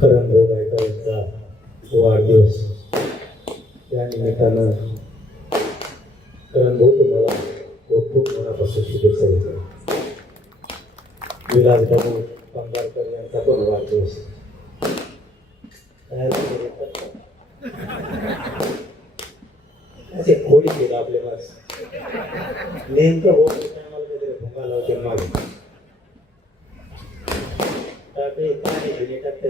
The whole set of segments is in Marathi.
करण भाऊ गायकर यांचा वाढदिवस या निमित्तानं करण भाऊ तुम्हाला खूप खूप मनापासून शुभेच्छा देतो. विलासबाबू पंगारकर यांचा पण वाढदिवस असे खोडी केलं आपले माणस नेमकं होत टायमाला काहीतरी भुंगा लावते मागे टाकले पाणी घेणे टाकते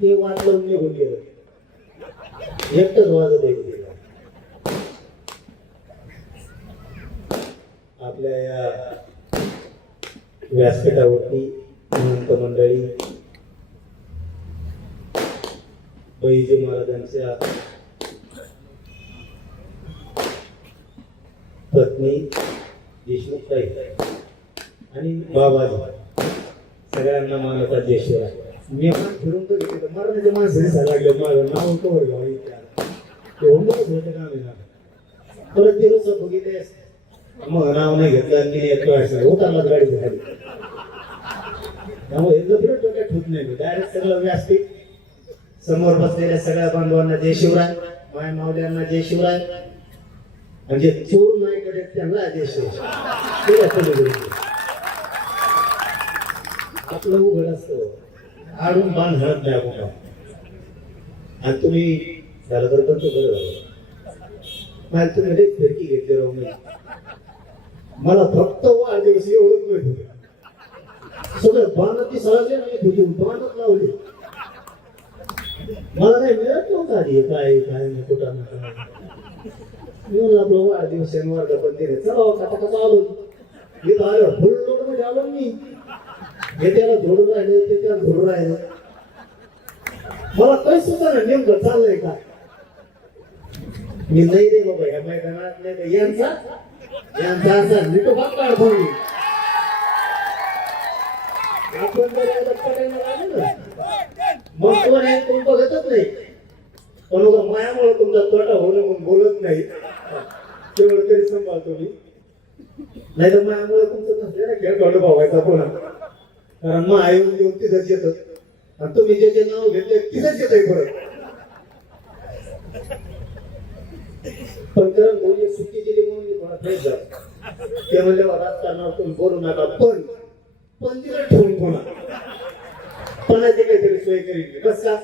ते वाजलं निघून गेलं एकटंच वाजत एक गेलं. आपल्या या व्यासपीठावरती महंत मंडळी बैजी महाराजांच्या पत्नी देशमुखताई आणि बाबाजी सगळ्यांना मानवता देशवर मी फिरून तो घेतलं महाराजांच्या माणसाने सांगायला लागलं माझं नाव कवर घ्यावं ते होमच होतं काम आहे ना परत ते रोज बघितले मग नाव नाही घेतलं आणि एक उतरलाच गाडी झाली त्यामुळे हे जर डोक्यात ठेवत नाही मी डायरेक्ट सगळं व्यासपीठ समोर बसलेल्या सगळ्या बांधवांना जय शिवराय माय मावल्यांना जय शिवराय म्हणजे चोर नाही कडे त्यांना जय शिवराय आपलं उघड असतं आडून बाण हळत नाही आपण आणि तुम्ही झालं तर पण तो बरं झालं मला तुम्ही लई फिरकी घेतली राहू मी मला फक्त वाढदिवस एवढंच मिळत होतं सगळं बाणाची सळगले नाही तुझी बाणच लावली मला काही मिळत नव्हतं आधी काय काय नाही कुठं ना मी म्हणलं आपलं वाढदिवस वर्ग पण दिले चला कथा कसा आलो मी तर आलो फुल लोड मध्ये आलो मी हे त्याला धोडून राहिले ते त्याला धोडून राहिले मला काही सुद्धा ना नेमकं चाललंय का मी नाही रे बाबा ह्या मैदानात नाही यांचा असा मिठो भाग काढतो मी आपण जर याला पटायला लागलं ना मग तुम्हाला कोण बघतच नाही पण मायामुळे तुमचा तोटा होणं म्हणून बोलत नाही तेवढं तरी सांभाळतो मी नाही तर मायामुळे तुमचं नसले ना खेळ काढू भावायचा पुन्हा कारण मग आईवून देऊन तिथंच येतात आणि तुम्ही जे नाव घेतले तिथंच येत आहे परत पण कारण बोलली सुट्टी दिली म्हणून मी थोडा फ्रेश झालो ते म्हणले राजकारणावर तुम्ही बोलू नका पण तिला ठेवून पुन्हा पणाची काहीतरी सोय करील बस का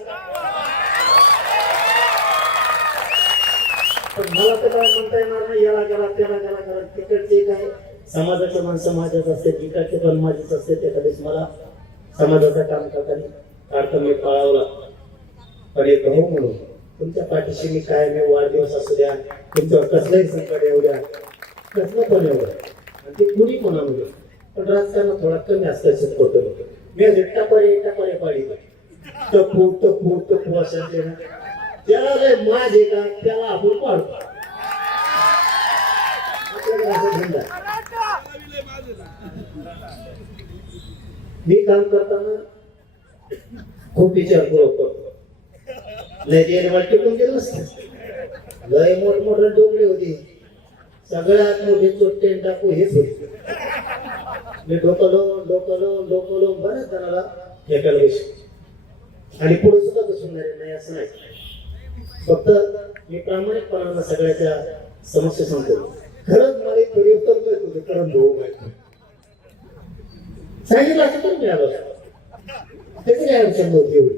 पण मला तर काय म्हणता येणार नाही याला गेला त्याला गेला कारण तिकडचे काय समाजाचं मन समाजाचं असते तिकडचे पण माझेच असते त्याकडेच मला समाजाचं काम करताना अडचणी पाळावं लागतं पण एक भाऊ म्हणून तुमच्या पाठीशी मी काय नाही वाढदिवस असू द्या तुमच्यावर कसलंही संकट येऊ द्या कसलं पण येऊ द्या आणि ते कुणी पण आणू द्या पण राजकारण थोडा कमी हस्तक्षेप करतो मी टपारे पाडी टपू अशा त्याला माझे का त्याला आपण पाडतो मी काम करताना खूप विचारपूर्वक करतो नाही मला टिकून गेलं नसतं लय मोठमोठे डोंगरे होते सगळ्यात मोठे चोट्टे टाकू हेच होते मी डोकलो बऱ्याच जणाला फेकायला बसू आणि पुढे सुद्धा बसून नाही असं नाही फक्त मी प्रामाणिकपणानं सगळ्याच्या समस्या सांगतो खरंच मला एक परिवर्तन करत होते कारण भाऊ सांगितलं असं तर मी आलो त्याची काय अडचण नव्हती एवढी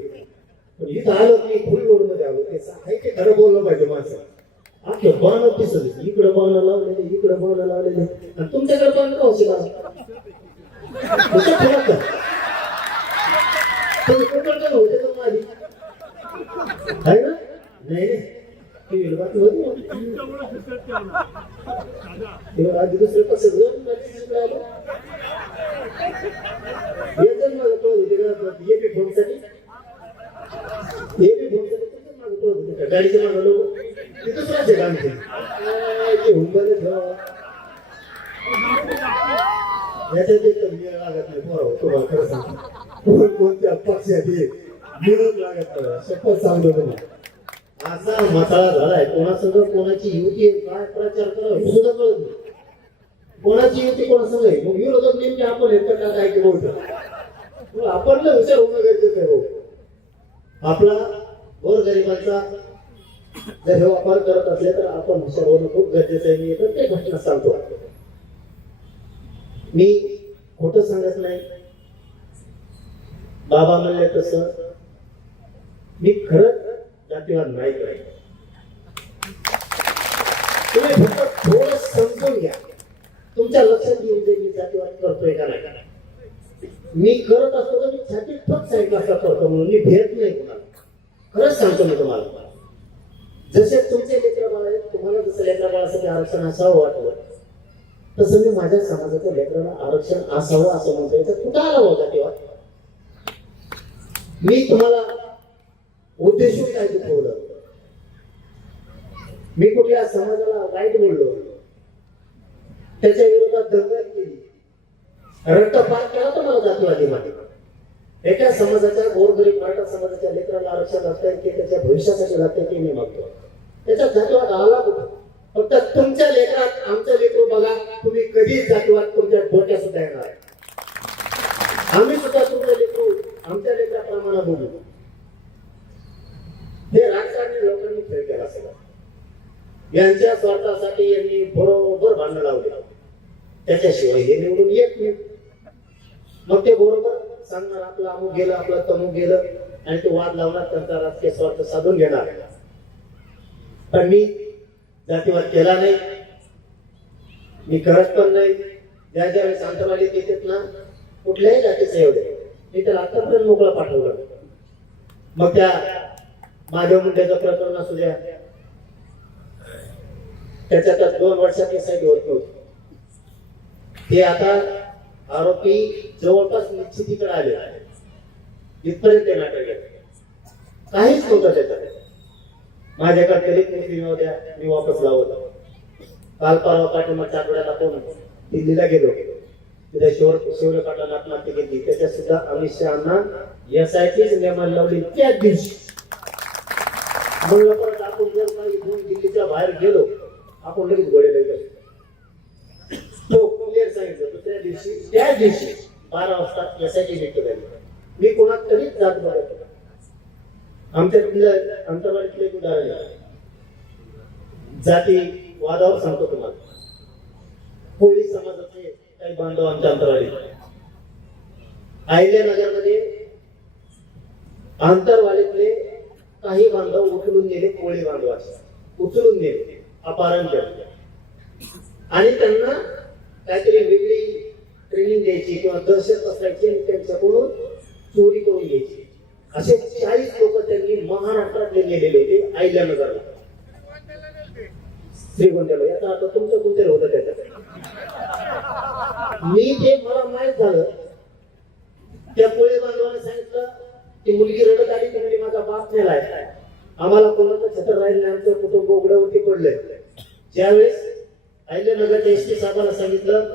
पण इथं आलो मी फुल रोड मध्ये आलो ते खरं बोललं पाहिजे माणसं आपलं बाण दिसत इकडं बाण लावलेले इकडं बाण लावलेले आणि तुमच्याकडे बाण का होते होते का माझी आहे ना नाही आधी दुसरे कसं गाडीचे मागं लोक तिथंच राहते काम याच्यात एकदम वेळ लागत नाही पोराव तुम्हाला खरं सांगतो कोणत्या पक्षात मिळत लागत नाही शपथ सांगतो तुम्हाला असा मसाला झालाय कोणासंग कोणाची युती काय प्रचार करावा हे सुद्धा कळत नाही कोणाची युती कोणासंग आहे मग विरोधक नेमके आपण एकटा काय की बोलतो आपण हुशार होणं गरजेचं आहे हो. आपला गोरगरिबांचा जर हे वापर करत असले तर आपण हुशार होणं खूप गरजेचं आहे. मी प्रत्येक घटना सांगतो, मी खोटं सांगत नाही. बाबा म्हणले तसं मी खरंच जातीवाद नाही करत. तुम्ही फक्त थोडं समजून घ्या, तुमच्या लक्षात येऊन जाईल मी जातीवाद करतोय का नाही. मी करत असतो तर मी छातीत फक्त साईड असा करतो म्हणून मी भेट नाही कोणाला. खरंच सांगतो मी तुम्हाला, जसे तुमचे लेकरं बाळ आहेत, तुम्हाला जसं लेकरं बाळासाठी आरक्षण असावं वाटलं तसं मी माझ्या समाजाच्या लेकराला आरक्षण असावं असं म्हणतोय. तर कुठं आला हो जातीवाद? मी तुम्हाला उद्देशून काय दुखवलं? मी कुठल्या समाजाला वाईट बोललो, त्याच्या विरोधात दंगल केली, रक्तपात केला तर मला जातीवादी माहिती. एका समाजाच्या गोरगरीब मराठा समाजाच्या लेकराला आरक्षण लागतंय की त्याच्या भविष्यासाठी लागतंय की मी मागतो. त्याचा जातीवाद आला कुठं? फक्त तुमच्या लेकरात आमचं लेकरू बघा, तुम्ही कधी जातीवाद तुमच्या डोक्यात सुद्धा येणार. आम्ही सुद्धा तुमचं लेकरू आमच्या लेकराप्रमाणे बोलू. हे राजकारणी लोकांनी खेळ केला सगळा. यांच्या स्वार्थासाठी यांनी बरोबर भांडण लावले, त्याच्याशिवाय हे निवडून येत नाही. मग ते बरोबर सांगणार आपलं अमुक गेलं, आपलं तमुक गेलं, आणि तो वाद लावणार, त्यांचा राजकीय स्वार्थ साधून घेणार. पण मी जातीवाद केला नाही, मी करत पण नाही. ज्या ज्यावेळेस अंतरवालीत येतात ना, कुठल्याही जातीचे येऊ दे, मी त्याला आतापर्यंत मोकळं पाठवलं. मग त्या माझ्या मुंड्याचं प्रकरण असू द्या, त्याच्यात 2 वर्षाची साईड होत नव्हती. ते आता आरोपी जवळपास निश्चितीकडे आले, इथपर्यंत ते नाटक आहे. काहीच नव्हतं त्याच्यात. माझ्याकडे दलित मुस्लिम येऊ द्या, मी वापस लावत. काल परवा पाठीमागच्या आठवड्यात आपण दिल्लीला गेलो, तिथे शिवले पाटलांना आत्महत्या केली. त्याच्यात सुद्धा अमित शहाना SITच नियमाला लावली त्याच दिवशी. म्हणलं परत आपण जर काही इथून दिल्लीच्या बाहेर गेलो, आपण लगेच गोळे लागलो. तो क्लिअर सांगितलं. दुसऱ्या दिवशी त्याच दिवशी 12 वाजता SIT निघतो झाली. मी कोणात कधीच जात बघत. आमच्या अंतर्वालीतलं एक उदाहरण आहे, जाती वादावर सांगतो तुम्हाला. कोळी समाजाचे काही बांधव आमच्या अंतरवालीत, अहिल्यानगरमध्ये अंतरवालीतले काही बांधव उचलून नेले. कोळी बांधवाचे उचलून नेले, अपहरण केलं, आणि त्यांना काहीतरी वेगळी ट्रेनिंग द्यायची किंवा दहशत पसरायची आणि त्यांच्याकडून चोरी करून घ्यायची. असे 40 लोक त्यांनी महाराष्ट्रात नेलेले होते अहिल्यानगरला, श्रीगोंद्याला. याचा अर्थ तुमचं कोणतरी होतं त्याच्यात. मी ते मला माहित झालं, त्या कोळी बांधवाने सांगितलं की मुलगी रडत आली की म्हणजे माझा बाप नेलाय, आम्हाला कोणाचं छत्र राहिलं नाही, आमचं कुटुंब उघड्यावरती पडलंय. ज्यावेळेस अहिल्यानगरच्या SP साहेबांना सांगितलं,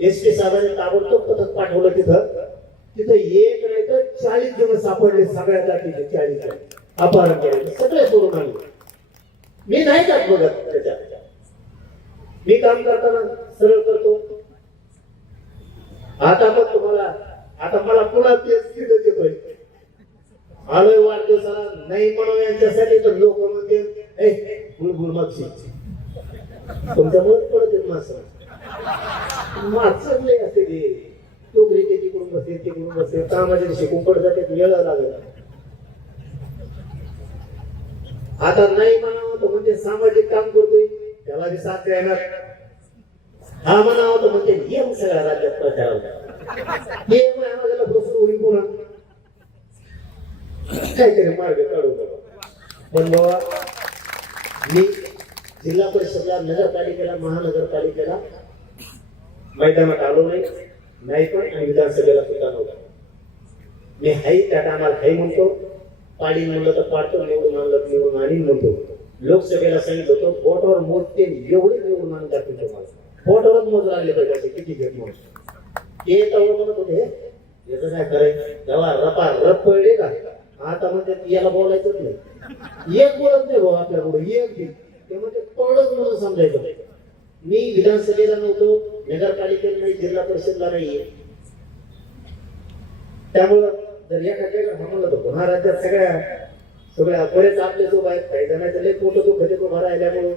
SP साहेबांनी ताबडतोब पथक पाठवलं. तिथं एक नाही तर 40 जण सापडले, सगळ्या जातीचे 40 जण अपहरण केले, सगळे सोडून आणले. मी नाही जात बघत त्याच्यात. मी काम करताना सरळ करतो. आता मग तुम्हाला, आता मला पुन्हा तेच येतोय. आलोय वाढदिवसाला नाही म्हणून यांच्यासाठी, तर लोक म्हणते बुलबुल मागशी तुमच्यामुळे पडत येत माणसं. मागचं असते ते टोकरी ते तिकडून बसते, तिकडून बसते, कामाच्या दिवशी कुंपड जाते, वेळ लागेल. आता नाही म्हणावं तर म्हणजे सामाजिक काम करतोय, त्याला बी साथ देणार. हा म्हणावं तर म्हणजे येम सगळ्या राज्यात प्रचार हे आम्हाला बसून होईल पुन्हा काहीतरी मार्ग काढू. पण बाबा, मी जिल्हा परिषदला, नगरपालिकेला, महानगरपालिकेला मैदानात आलो नाही पण, आणि विधानसभेला सुद्धा नव्हता. मी हाई त्या टायमाला हाई म्हणतो, पाडी म्हणलं तर पाडतो, निवडून आणलं निवडून आणि म्हणतो. लोकसभेला सांगितलं होतं बोटावर मोजते, एवढे निवडून आणून दाखवून तुम्हाला बोटावरच मोज लागले पाहिजे किती घेत म्हणून. ते तेवढं म्हणत होते याचं काय करायचं, जेव्हा रपा रप पडले का आता म्हणते याला बोलायचंच नाही. एक बोलत नाही भाऊ आपल्याकडून, एक ते म्हणजे पडच म्हणून समजायचं. मी विधानसभेला नव्हतो, नगरपालिकेला नाही, जिल्हा परिषदला नाहीये. त्यामुळं जर एखाद्याकडे म्हणलं तर पुन्हा राज्यात सगळ्या बरेच आपले जो आहेत काही जणांचं लई पोटं दुखत उभा राहिल्यामुळं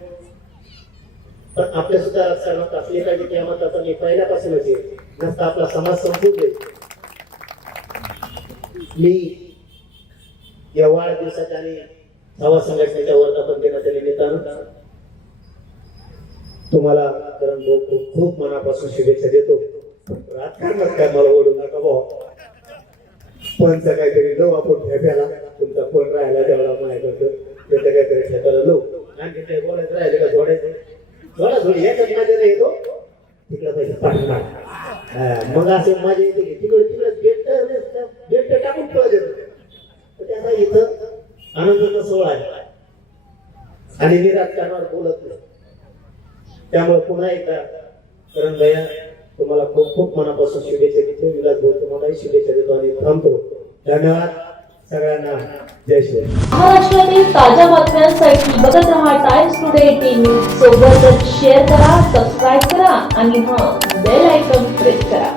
पण आपल्या सुद्धा राजकारणात असली पाहिजे की मताचा मी पहिल्यापासूनच नसता आपला समाज समजून दे. मी या वाढदिवसाच्या आणि हवा संघटनेच्या वर्धापन दिनाच्या निमित्तानं तुम्हाला करण भाऊ खूप खूप मनापासून शुभेच्छा देतो. राजकारणात काय मला ओढू नका भाऊ, पण काहीतरी लो आपण ठेप्याला तुमचा फोन राहिला तेवढा माझ्याकडं त्याचं काहीतरी ठेप्याला लो आणखी ते बोलायचं राहिले का जोडायचं जोडा जोडी याच्यात माझ्या येतो तिकडे पाहिजे पाठवणार मग असे माझे येते की तिकडे बेट टाकून पळत येतो. त्याचा इथं आनंदाचा सोहळा आहे आणि मी राजकारणावर बोलत नाही. त्यामुळे पुन्हा एकदा करण भैया तुम्हाला खूप खूप मनापासून शुभेच्छा देतो. विलास भाऊ तुम्हालाही शुभेच्छा देतो आणि थांबतो. धन्यवाद सगळ्यांना. जय श्री महाराष्ट्रातील ताज्या बातम्यांसाठी बघत रहा टाइम्स टुडे 18 न्यूज. सोबतच शेअर करा, सबस्क्राईब करा आणि बेल आयकॉन प्रेस करा.